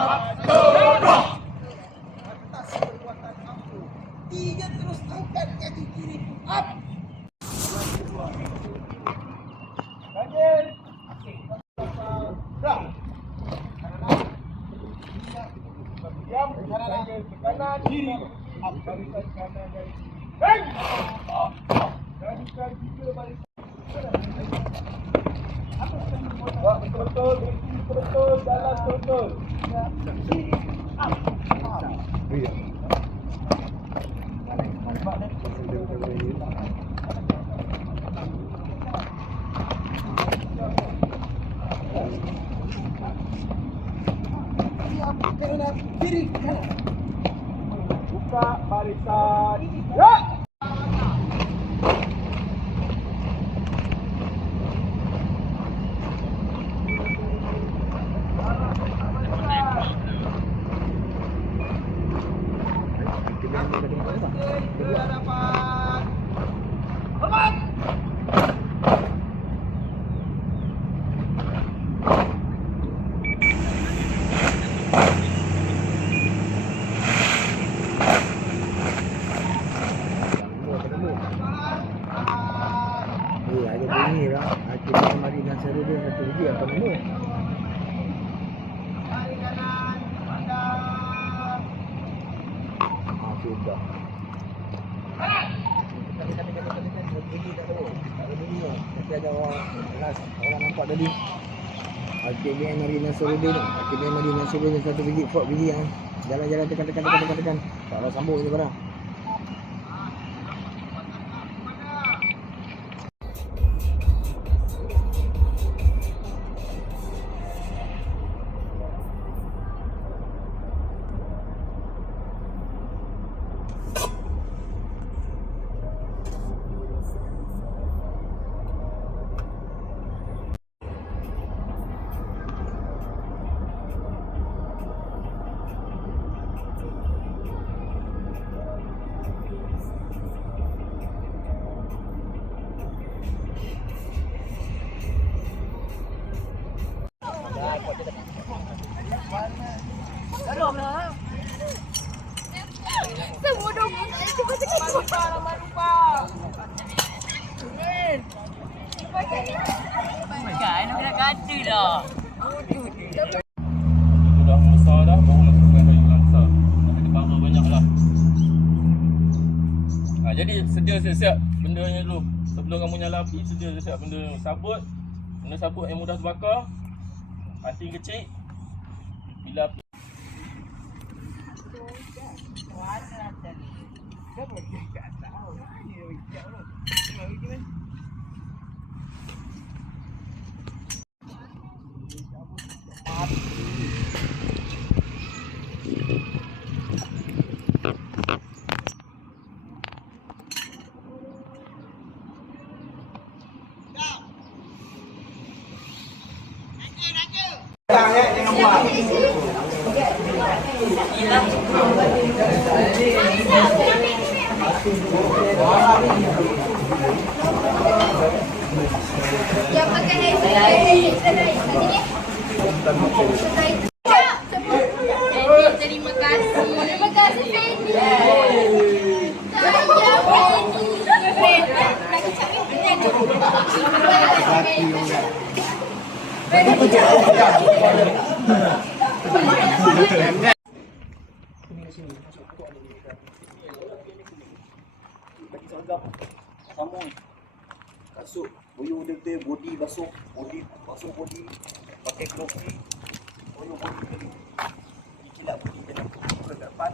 Atas perbuatan aku. 3 terus angkat kaki kiri. Up. Kanan. Gerak. Diam. Kanan kiri. Up. Barisan kanan dari kiri. Hei. Jadikan 3 barisan. Betul-betul, betul-betul, jalan betul. Kiri kanan. Buka barisan. Ya. Ada bunyi lah. Akhirnya mari dan seru dia satu biji apa dulu. Sudah. Tapi ada orang nampak tadi. Akhirnya mari dan seru dia ni. Akhirnya mari dan seru dia satu biji. Fort biji yang jalan-jalan tekan. Tak ada sambung je barang. Dah besar dah, baru masukkan kayu langsa. Kita para banyak lah. Jadi sedia siap bendanya dulu. Sebelum kamu nyala api, sedia siap benda sabut. Benda sabut yang mudah terbakar. Anting kecil. Bila api Yang pakai headset terima kasih. Terima kasih Fendi. Sambung kasut boyo dia body basuh body pakai kopi boyo body tadi kilap body tadi ke depan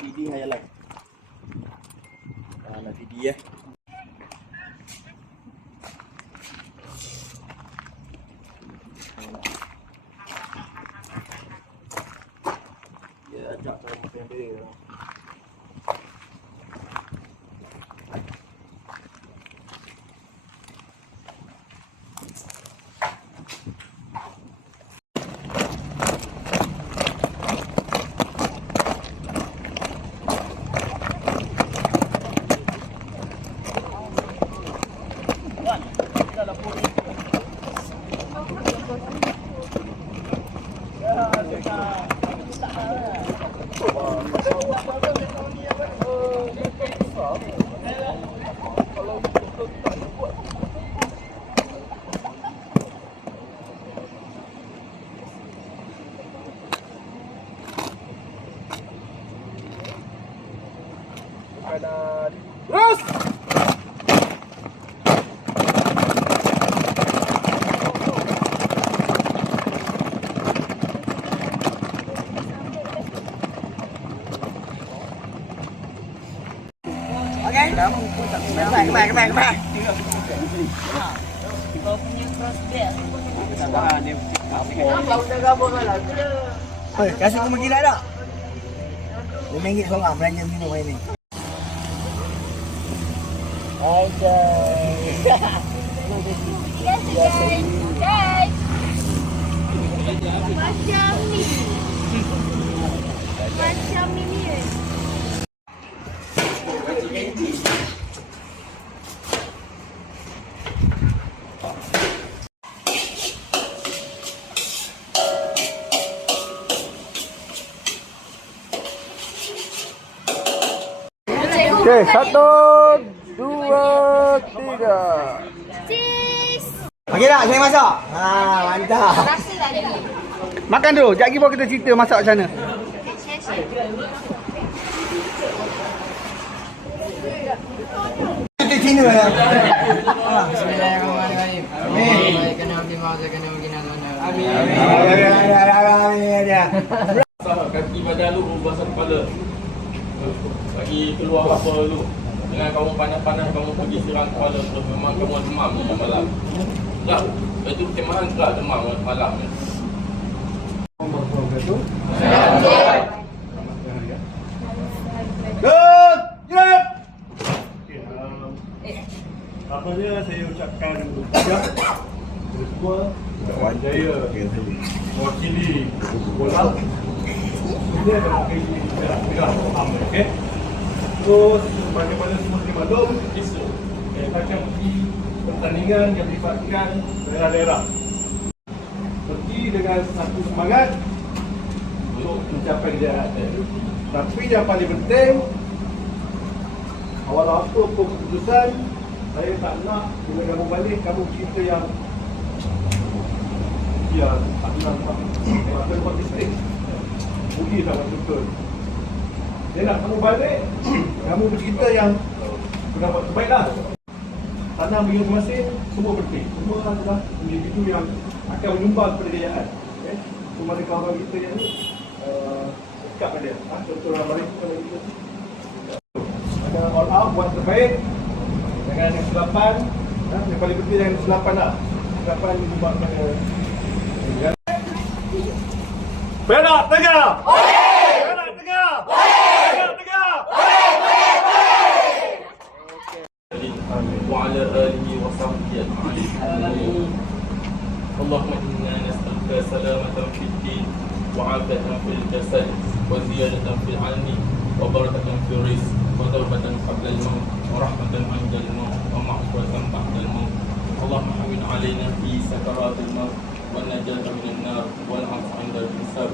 PD hayalan. Nak PD ya. Ya ajak saya makan dia. Kanan. Terus. Okey. Kembali. Oi, kasih aku gila tak? RM5 seorang belanja minum hari ni. Yes, guys. Macam ni. Macam ni. Okey, 1, 2, 3. Cheese. Okey tak? Saya masak. Ha, mantap. Rasa lagi. Makan dulu. Sekejap lagi baru kita cerita masak macam mana. Kita Cina ya. Bismillahirrahmanirrahim. Kena bima kena bina sana. Amin. Basah kaki badan lu, basah kepala. Bagi keluar apa lu. Dengan kamu panas-panas, kamu pergi siram kepala terus memang kamu demam malam. Tak, itu kemahan tak demam malam ni. Apanya saya ucapkan kepada semua Jaya mewakili bola. Ini adalah pegang faham, okey. Terus bagaimana semua dimaklum isu akan pergi pertandingan yang dilibatkan daerah-daerah. Seperti dengan satu semangat untuk mencapai kejayaan. Tapi yang paling penting, awal apa pun keputusan, saya tak nak bila kamu balik, kamu cerita yang tak nampak tempat mistake. Budi sangat betul. Saya nak kamu balik, kamu bercerita yang pendapat terbaik lah. Tanam masing-masing, semua penting. Semua adalah individu yang akan menyumbang kepada kejayaan. Okay? Semua ada kawan kita yang dekat pada dia. Contoh orang balik kepada kita. Ada all out, buat terbaik. Jangan yang kesilapan. Yang paling penting jangan kesilapan lah. Kesilapan menyumbang kepada Perak Tengah! Perak Tengah! Perak Tengah! وعلى آله وصحبه أجمعين. اللهم إنا نسألك سلامة في الدين وعافية في الجسد وزيادة في العلم وبركة في الرزق وتوبة قبل الموت ورحمة عند الموت ومغفرة بعد الموت. اللهم حمل علينا في سكرات الموت والنجاة من النار والعفو عند الحساب.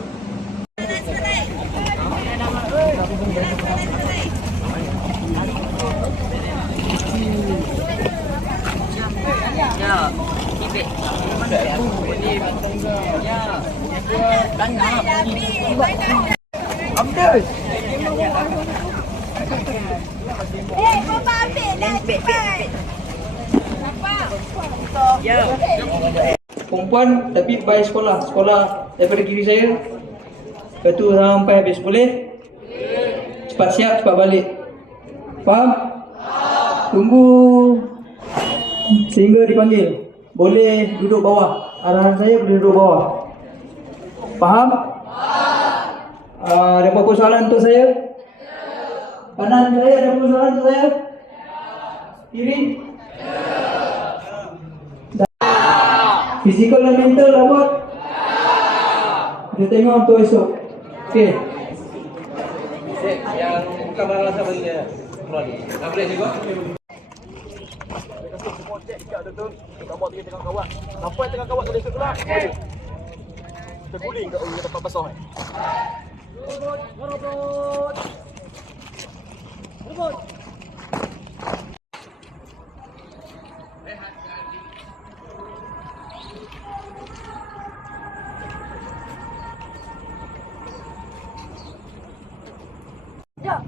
Papa ambil dah cepat. Nampak? Perempuan tapi by sekolah daripada kiri saya. Lepas tu sampai habis boleh? Cepat siap, cepat balik. Faham? Tunggu sehingga dipanggil. Boleh duduk bawah. Arahan saya boleh duduk bawah. Faham? Ada apa-apa soalan untuk saya? Kanan saya ada apa soalan untuk saya? Kiri? Fizikal dan mental dapat? Kita tengok untuk esok. Okey. Yang bukan barang rasa bagi dia. Tak boleh juga. Semua cek dekat betul. Gambar dia tengah kawat. Sampai tengah kawat boleh keluar. Kita guling kat tempat basah ni. Robot. Jom.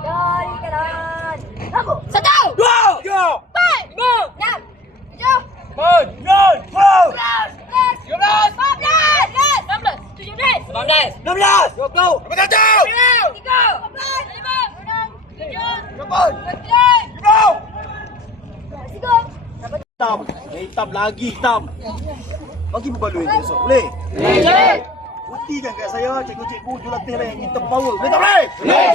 Dari kanan. Sambung. 1, 2, 3, 4, 5, 6, 7, 8, 9, 10, 11, 12, 13, 14, 15, 16, 17, 18, 19, 20, 21, 22, 23, 24, 25, 26, 27, 28, 29. Hitam. Hitam lagi hitam. Bagi berbaloi yang esok. Boleh? Buktikan kat saya cikgu-cikgu jurulatih lain yang hitam power. Boleh tak boleh? Boleh.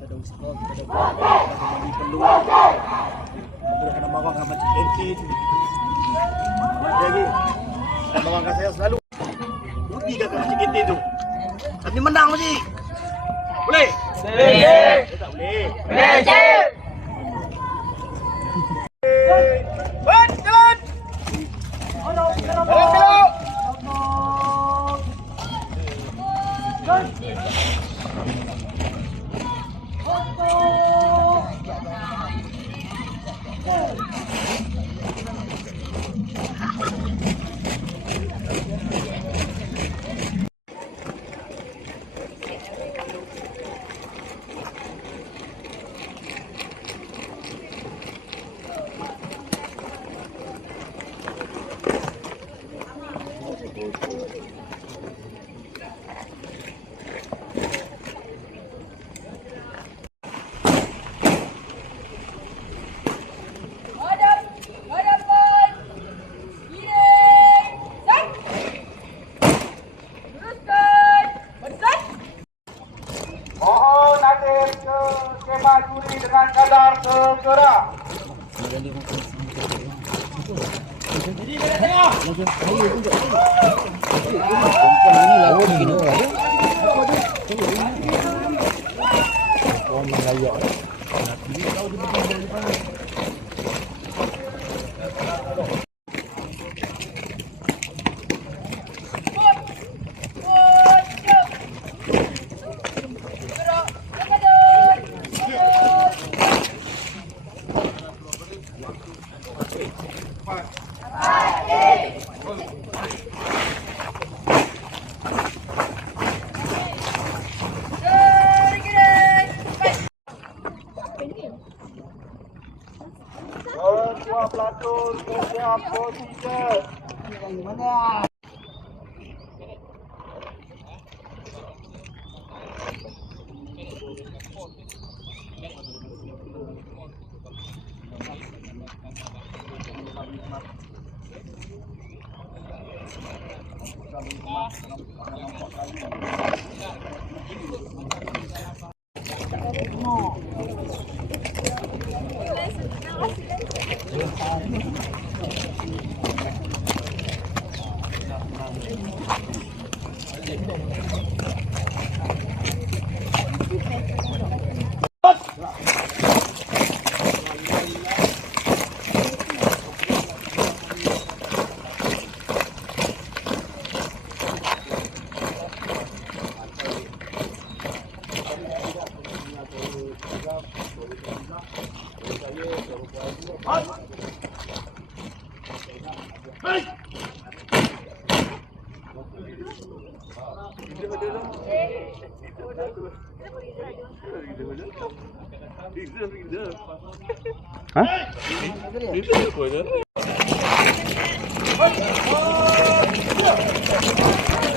Kita dah usaha, kita dah bagi peluang. Kita dah kena marah dengan Makcik Entin. Lagi. Dan marah dengan saya selalu. Buktikan kat Makcik Entin tu. Kami menang Makcik. Boleh? Boleh. Tak boleh. Jalan! Hadapan. Kiri. Set. Teruskan. Berset. Mohon hadir ke kemah juri dengan kadar segera. Ketua pelatur siap posisi.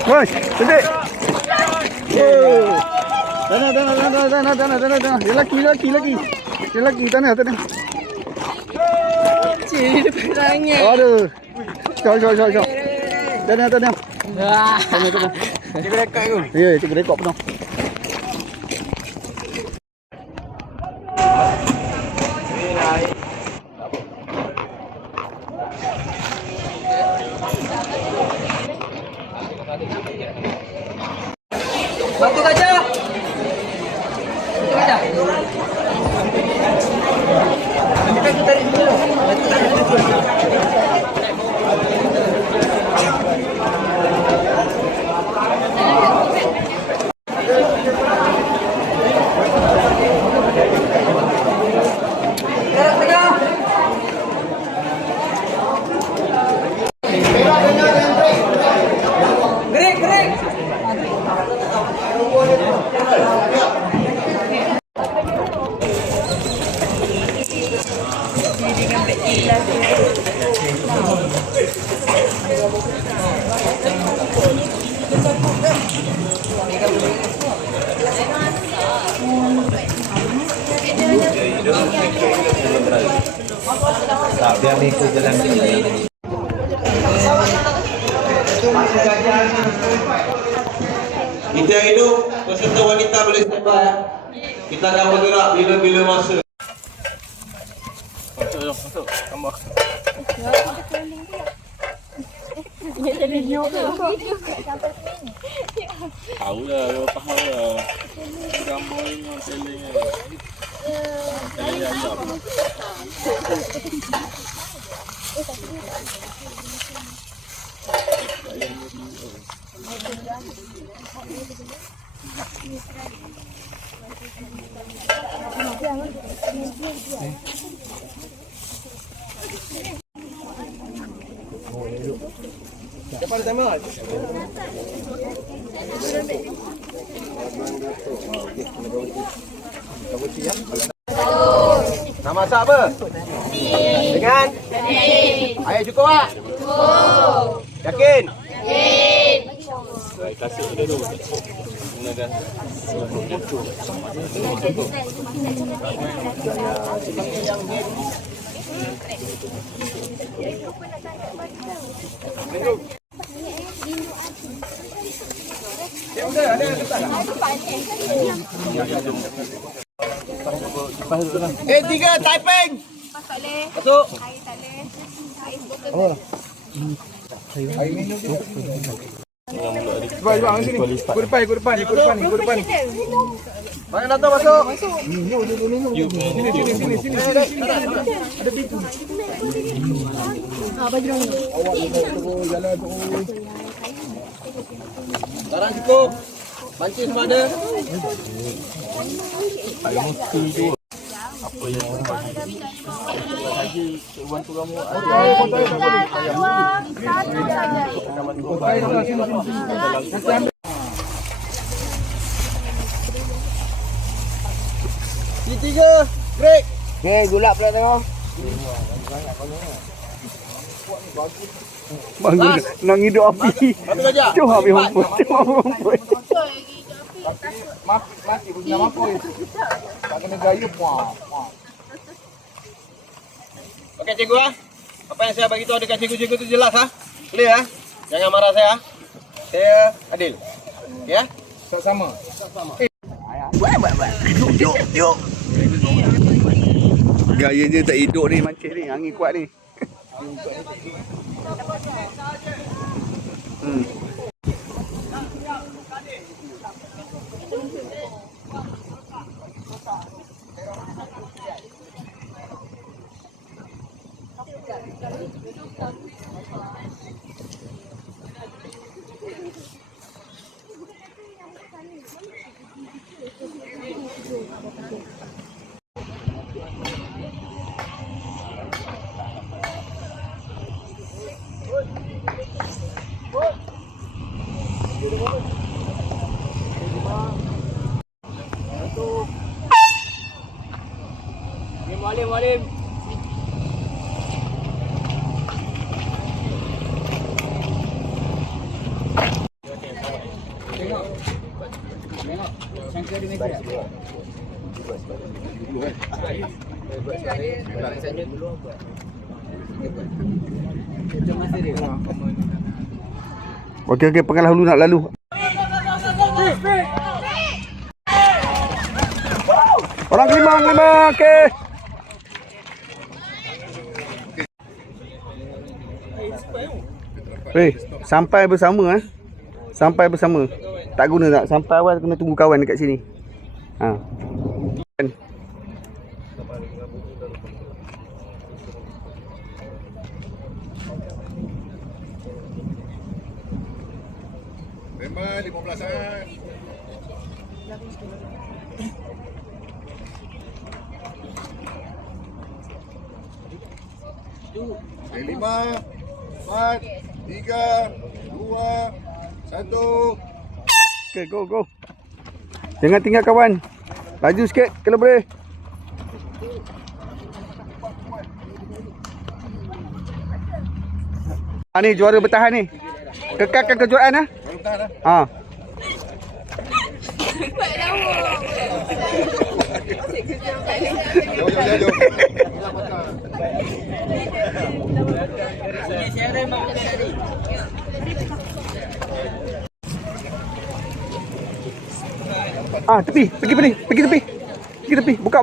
Bos, sedek. Tanah. Dia laki. Tanah. Cik, perangnya. Aduh. Syok. Tanah. Tanah. Cikgu rekod tu. Ya, cikgu rekod penuh. Batu gajah. Nanti aku tarik dulu. Tak, biar dia ikut jalan ni. Kita yang hidup, peserta wanita boleh standby. Kita akan bergerak bila-bila masa. Masuk. Tambah. Tahu lah, dia faham lah. Gambar ni, seling ni. Seling ajak. Nak masak apa? Dengan? Air cukup tak? Cukup. Yakin? Kasut tu dulu. Gunakan. Tiga, typing. Masuk. Ikut depan. Mana Dato' masuk? Barang cukup. Banci semua ada. Apa yang bantu kamu? Tiga, break. Okay, gulap pula tengok. Nak hidup api. Satu saja. Cuma habis rumput. Mati pun nak mampu. Tak kena gaya puan. Okey cikgu ah. Apa yang saya bagi tahu dekat cikgu-cikgu tu jelas ah. Clear ah. Jangan marah saya ah. Saya adil. Okey ah. Sama. Yuk. Gaya je tak hidup ni mancing ni. Angin kuat ni. Mualim. Okey, pengalah dulu nak lalu. Orang kelima, okey. Sampai bersama Sampai bersama. Tak guna tak? Sampai awal kena tunggu kawan dekat sini. Ha. Memang 15-an. Okay, 5, 4, 3, 2, 1. Okay, go. Jangan tinggal kawan. Laju sikit kalau boleh. Ni juara bertahan ni. Kekalkan kejuaraan ah. Baru tahan dah. Ha. Jauh, jauh, jauh. Ah, tepi. Pergi tepi. Pergi tepi. Buka.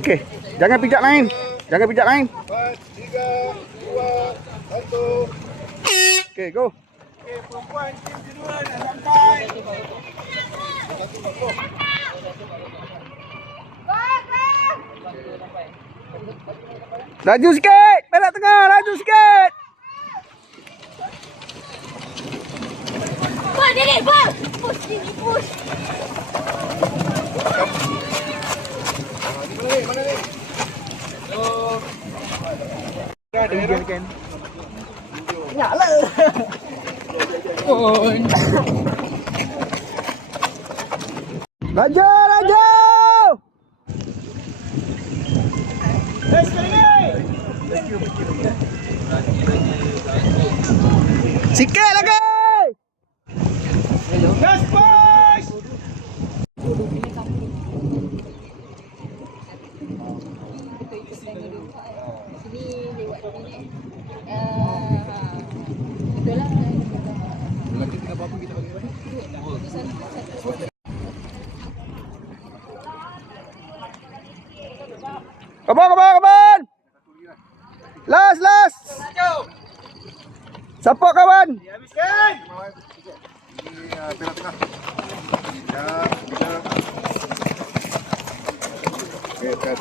Okey. Jangan pijak lain. 4, 3, 2, 1. Okey, go. Laju sikit. Perak tengah. Laju sikit. Push, Dini, push! Push, Dini, push! Laju. Sikit lagi. Come on. Last. Support kawan. Ini perak tengah. Ya, kita. Okey, tekan.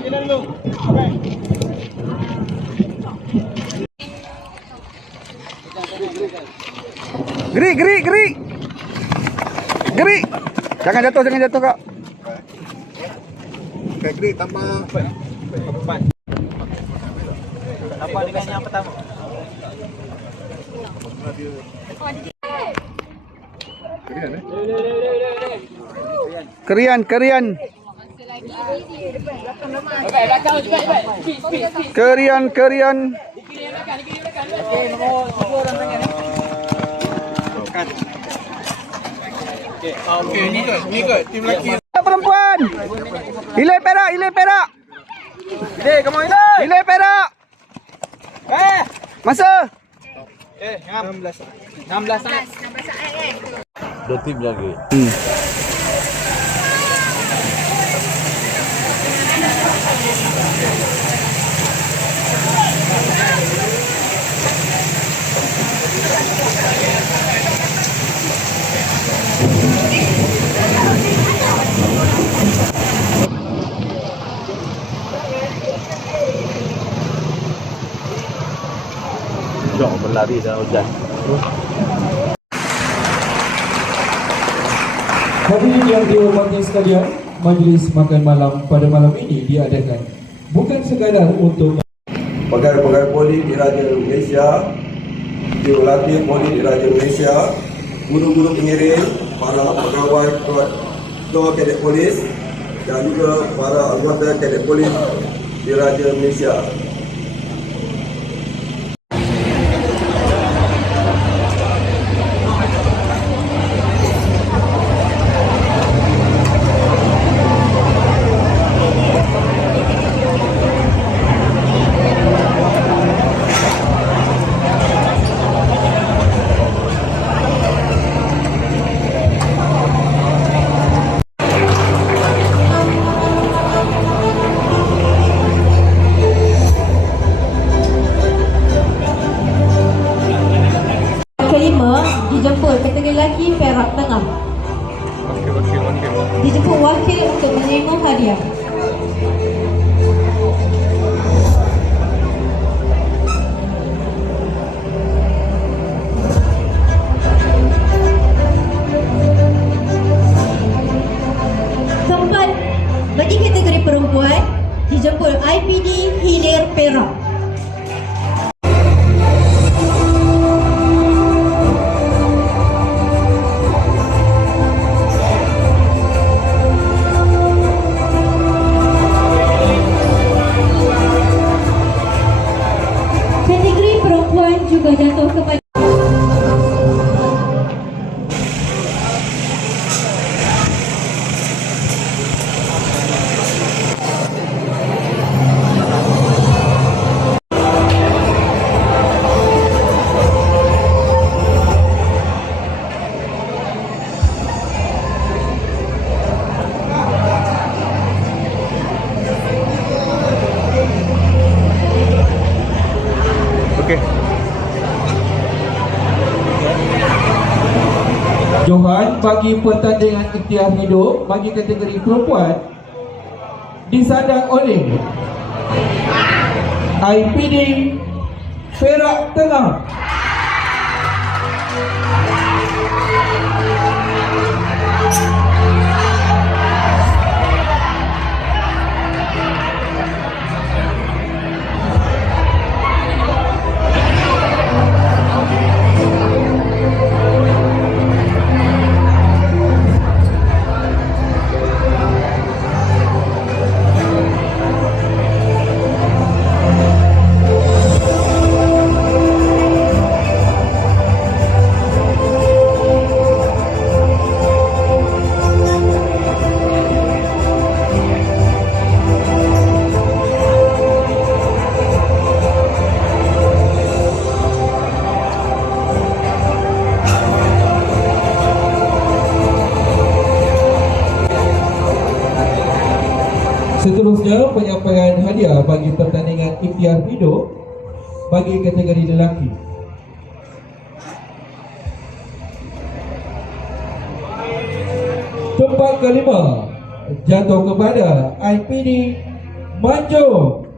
Jalan dulu. Okey. Gerik. Jangan jatuh kak. Okey, Gri tambah. Apa dengan yang pertama? Kerian, Kerian. Okey, ni kot. Tim lelaki. Perempuan. Hilai perak. Hilai perak. Masa. 16 saat kan? Dua tim lagi. Jom berlari dalam hujan. Hadirin yang dihormati sekalian, majlis makan malam pada malam ini diadakan bukan sekadar untuk pegawai-pegawai polis di Raja Malaysia, jurulatih polis di Raja Malaysia, guru-guru pengirim, para pegawai ketua kadet polis dan juga para anggota kadet polis di Raja Malaysia. Kelima dijemput kategori lelaki perak tengah. Dijemput wakil untuk menerima hadiah. Keempat, bagi kategori perempuan dijemput IPD Hilir Perak. bagi pertandingan ikhtiar hidup bagi kategori perempuan disandang oleh IPD Perak Tengah. Seterusnya penyampaian hadiah bagi pertandingan ikhtiar hidup bagi kategori lelaki. Tempat kelima jatuh kepada IPD Manjung.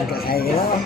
Dekat saya lah.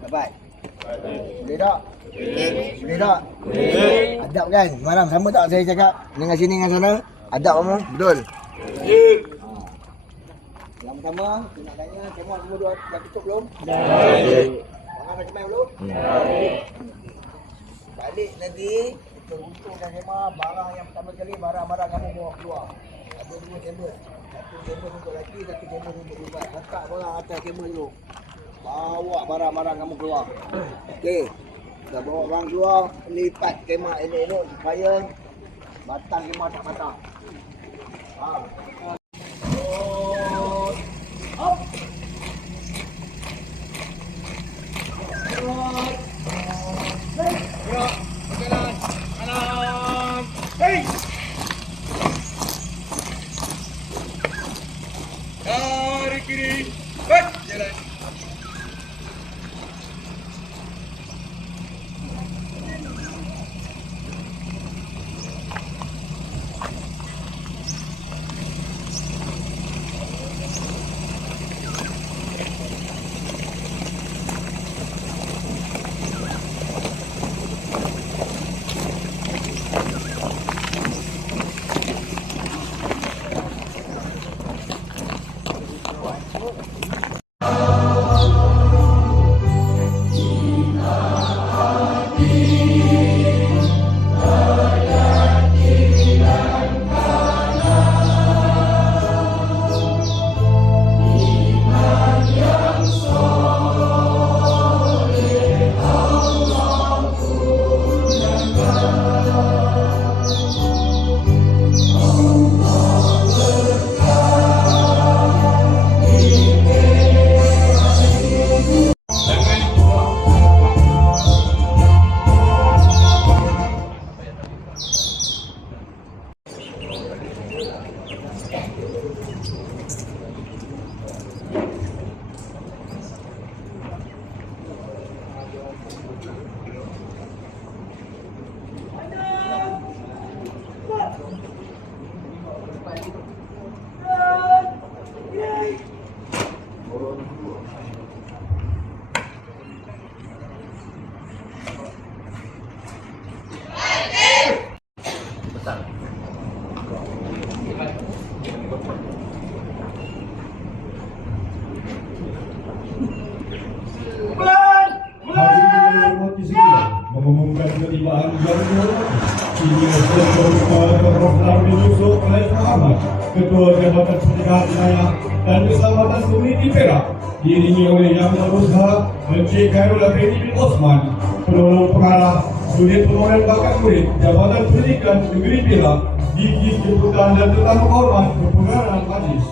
Bye-bye. Boleh tak? Boleh tak? Adab kan? Malam sama tak saya cakap? Dengan sini dengan sana? Adab kamu? Betul? Yang pertama, saya nak tanya, semua dua dah tutup belum? Dah. Orang dah kemai belum? Dah. Balik nanti, kita untungkan khemah, barang yang pertama kali, barang-barang kamu bawa keluar. dua kamera. Satu kamera untuk lelaki, satu kamera untuk perempuan. Letak barang atas kamera tu. Bawa barang-barang kamu keluar. Okey. Dah bawa barang keluar, lipat kamera elok-elok supaya batang kamera tak patah. mengumumkan ketibaan gubernur ini Prof. Yusuf Khalid Muhammad, Ketua Jabatan Pencegahan Wilayah dan Keselamatan Komuniti Perak, diiringi oleh Yang Berusaha Encik Khairul Effendi bin Osman, Penolong Pengarah Unit Pengenalan Bakat Murid Jabatan Pendidikan Negeri Perak, Dikti Jemputan dan Tetamu Hormat Perpengaruhan Majlis.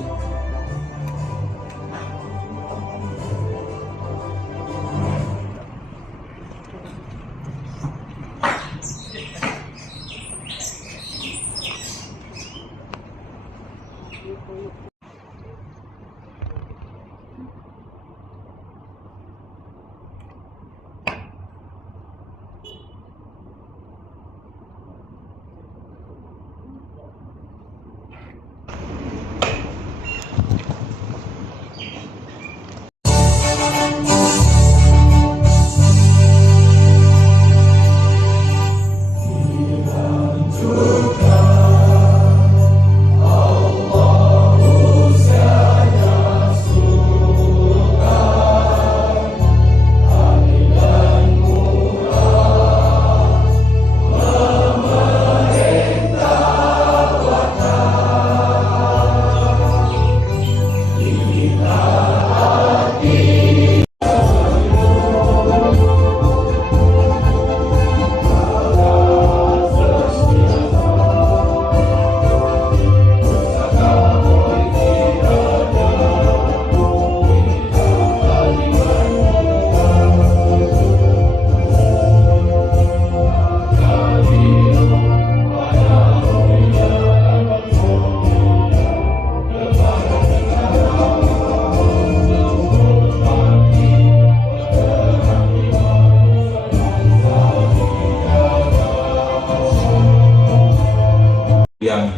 Yang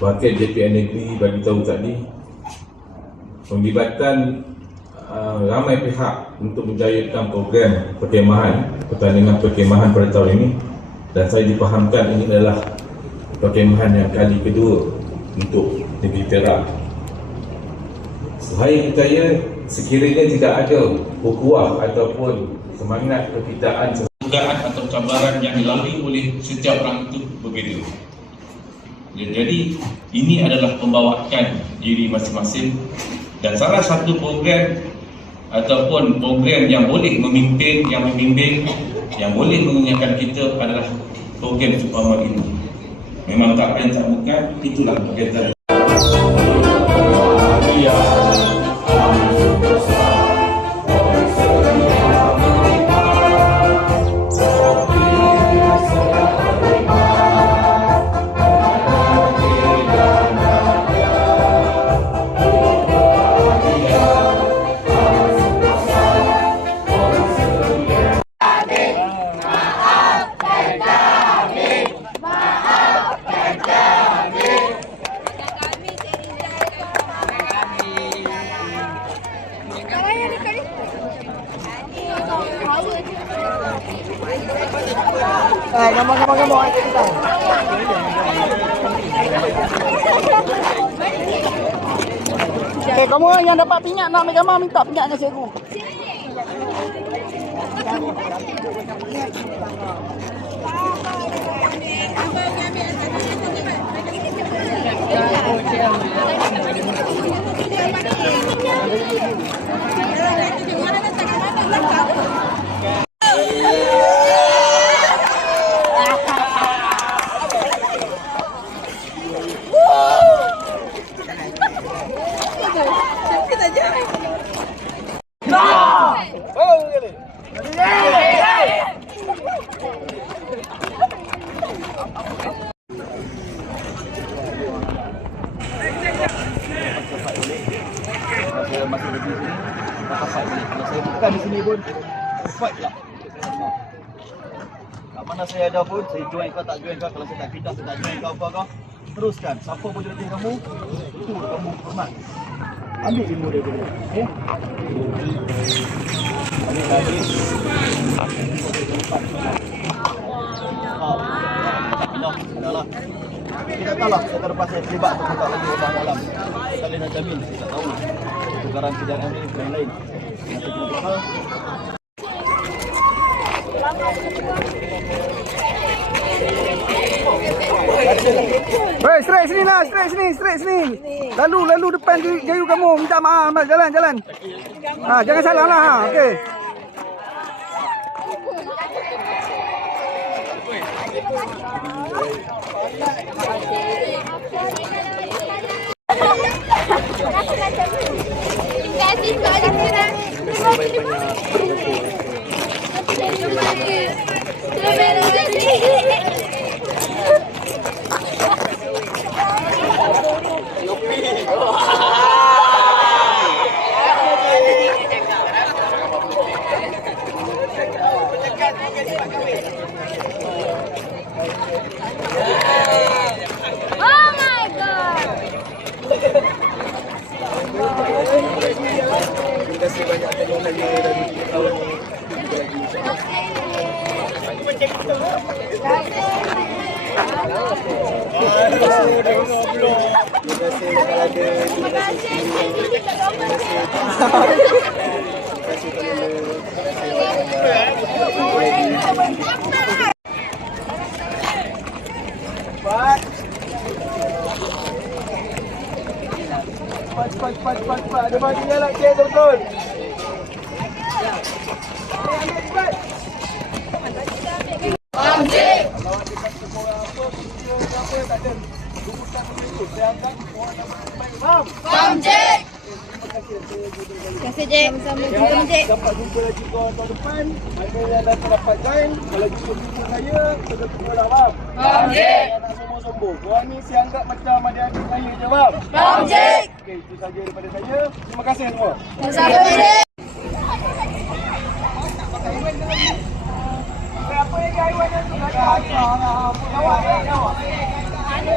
Wakil JPN Negeri bagi tahu tadi, penglibatan ramai pihak untuk menjayakan program perkemahan, pertandingan perkemahan pada tahun ini, dan saya dipahamkan ini adalah perkemahan yang kali kedua untuk negeri Perak. Saya percaya sekiranya tidak ada ukhuwah ataupun semangat kekitaan, dugaan atau cabaran yang dilalui oleh setiap orang itu berbeza. Jadi ini adalah pembawaan diri masing-masing, dan salah satu program ataupun program yang boleh memimpin, yang membimbing, yang boleh mengingatkan kita adalah program Supama ini. Memang tak lain tak bukan, itulah berkaitan. Gambar kita. Kamu yang dapat pingat nak ambil gambar, minta pingat dengan cikgu. Bukan di sini pun, fight lah. Kat mana saya ada pun, saya join kau tak join kau. Kalau saya tak pindah, saya tak join kau. Teruskan, siapa pun jadi kamu, itu kamu hormat. Ambil ilmu dia dulu, okay? Ambil lagi. Tak pindah, dah lah. Kita tak tahu lah, saya terlepas saya terlibat untuk buka lagi orang dalam. Saya tak boleh nak jamin, saya tak tahu. Tukaran kejadian ini lain-lain. Nanti kita buka. Hei, straight sini. Lalu depan Jayu kamu, minta maaf, jalan. Jangan salah lah, okey. Terima kasih banyak teman-teman dari tahun ini. Cepat. Ada baginya lah, cik, betul. Terima kasih, Cik. Sama-sama, Cik. Dapat jumpa lagi kau tahun depan. Ada yang dah dapat join. Kalau jumpa saya, kita tunggu lah, faham? Faham, Cik. Jangan sombong-sombong. Korang ni saya anggap macam adik-adik saya je, faham? Faham, Cik. Okey, itu saja daripada saya. Terima kasih semua. Sama-sama, Cik. Apa lagi Aiwan yang tu? Jawab. Aiwan.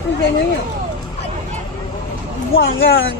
Tu jangannya. Buang kan.